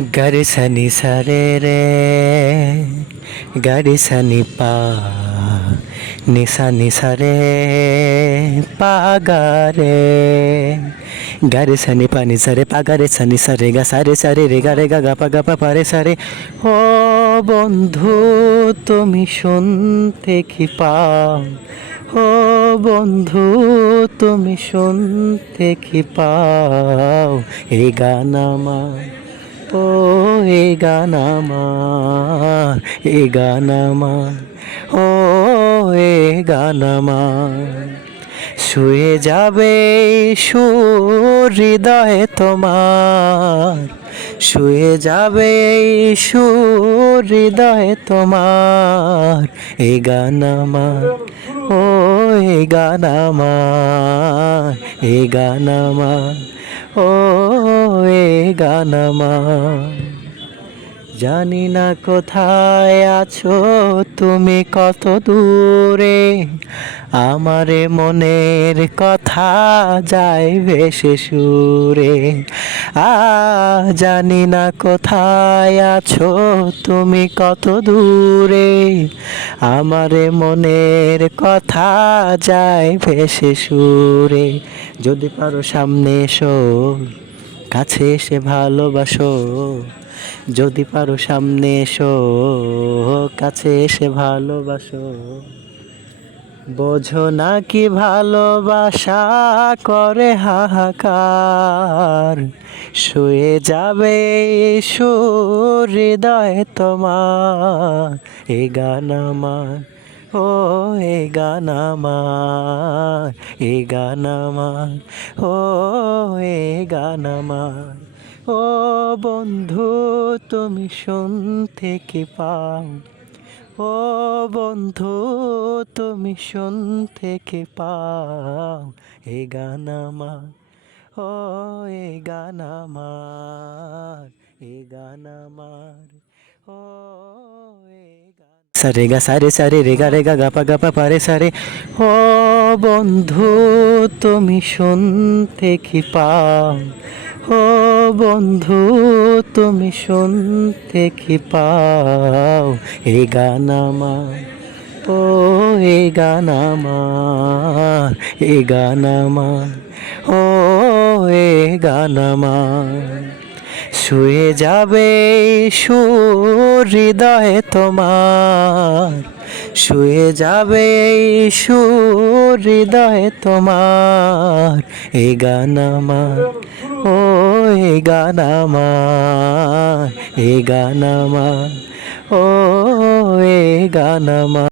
গারে সানি সারে রে গারে সানি পা নিসা নিসা রে পা গা রে গারে সানি পা নিসা রে পা গারে সানি সারে গা সারে সারে রে গা গা পা রে সারে। ও বন্ধু তুমি শুনতে কি পাও, ও বন্ধু তুমি শুনতে কি পাও, এই গান আমার, ও এ গান আমার, এ গান আমার, ও এ গান আমার। শুয়ে যাবে সুর হৃদয়ে তোমার, শুয়ে যাবে সুর হৃদয়ে তোমার, এ গান আমার, ও এ গান আমার, এ গান আমার, ও এ গান আমার। জানি না কোথায় আছো তুমি কত দূরে, আমারে মনের কথা যায় ভেসে সুরে। জানি না কোথায় আছো তুমি কত দূরে, আমারে মনের কথা যায় ভেসে সুরে। যদি পারো সামনে এসো, কাছে এসে ভালোবাসো, যদি পারো সামনে এসো, কাছে এসে ভালোবাসো। বোঝো না কি ভালোবাসা করে হাহাকার, শুয়ে যাবে সুর হৃদয়ে তোমার, এ গান আমার, ও এ গান আমার, এ গান আমার, ও এ গান আমার। ও বন্ধু তুমি শুনতে কি পাও, ও বন্ধু তুমি শুনতে কি পাও, এ গান আমার, ও এ গান আমার, এ গান আমার, ও এ গান। সারে গা সারে সারে রে গা পা রে সারে। ও বন্ধু তুমি শুনতে কি পাও, ও বন্ধু তুমি শুনতে কি পাও, এই গান আমার, ও এই গান আমার, এই গান আমার, ও এই গান আমার। শুয়ে যাবে সুর হৃদয়ে তোমার, শুয়ে যাবে সুর হৃদয়ে তোমার, এই গান আমার, ও এই গান আমার, এই গান আমার, ও এই গান আমার।